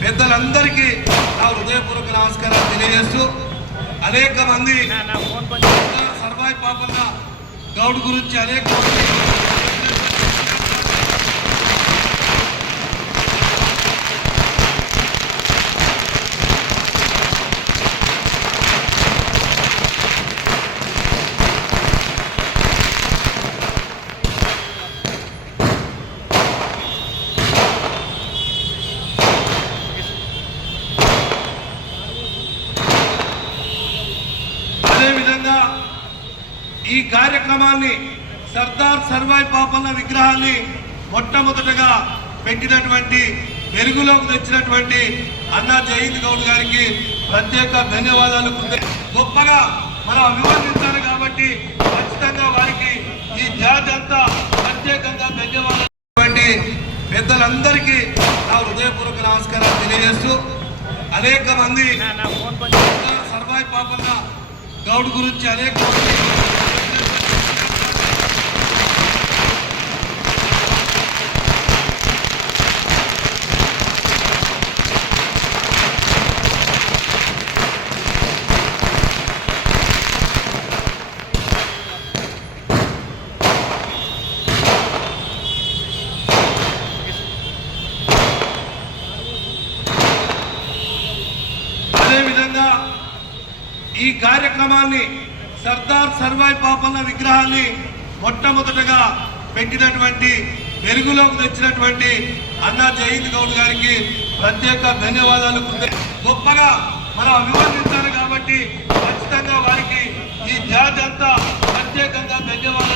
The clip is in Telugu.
పెద్దలందరికీ నా హృదయపూర్వక నమస్కారాలు తెలియజేస్తూ అనేక మంది సర్వాయి పాపన్న గౌడ్ గురించి అనేక మంది అదేవిధంగా ఈ కార్యక్రమాన్ని సర్దార్ సర్వాయి పాపన్న విగ్రహాన్ని మొట్టమొదటగా పెట్టినటువంటి వెలుగులోకి తెచ్చినటువంటి అన్నా జయంత్ గౌడ్ గారికి ప్రత్యేక ధన్యవాదాలు. గొప్పగా మనం అభివర్ణించాలి కాబట్టి ఖచ్చితంగా వారికి ఈ జాతి అంతా ప్రత్యేకంగా ధన్యవాదాలు. పెద్దలందరికీ నా హృదయపూర్వక నమస్కారాలు తెలియజేస్తూ అనేక మంది సర్వాయి పాపన్న గౌడ్ గురించి అనేక అదేవిధంగా ఈ కార్యక్రమాన్ని సర్దార్ సర్వాయి పాపన్న విగ్రహాన్ని మొట్టమొదటగా పెట్టినటువంటి వెలుగులోకి తెచ్చినటువంటి అన్నా జయంత్ గౌడ్ గారికి ప్రత్యేక ధన్యవాదాలు. గొప్పగా మనం అభివర్ణించాలి కాబట్టి ఖచ్చితంగా వారికి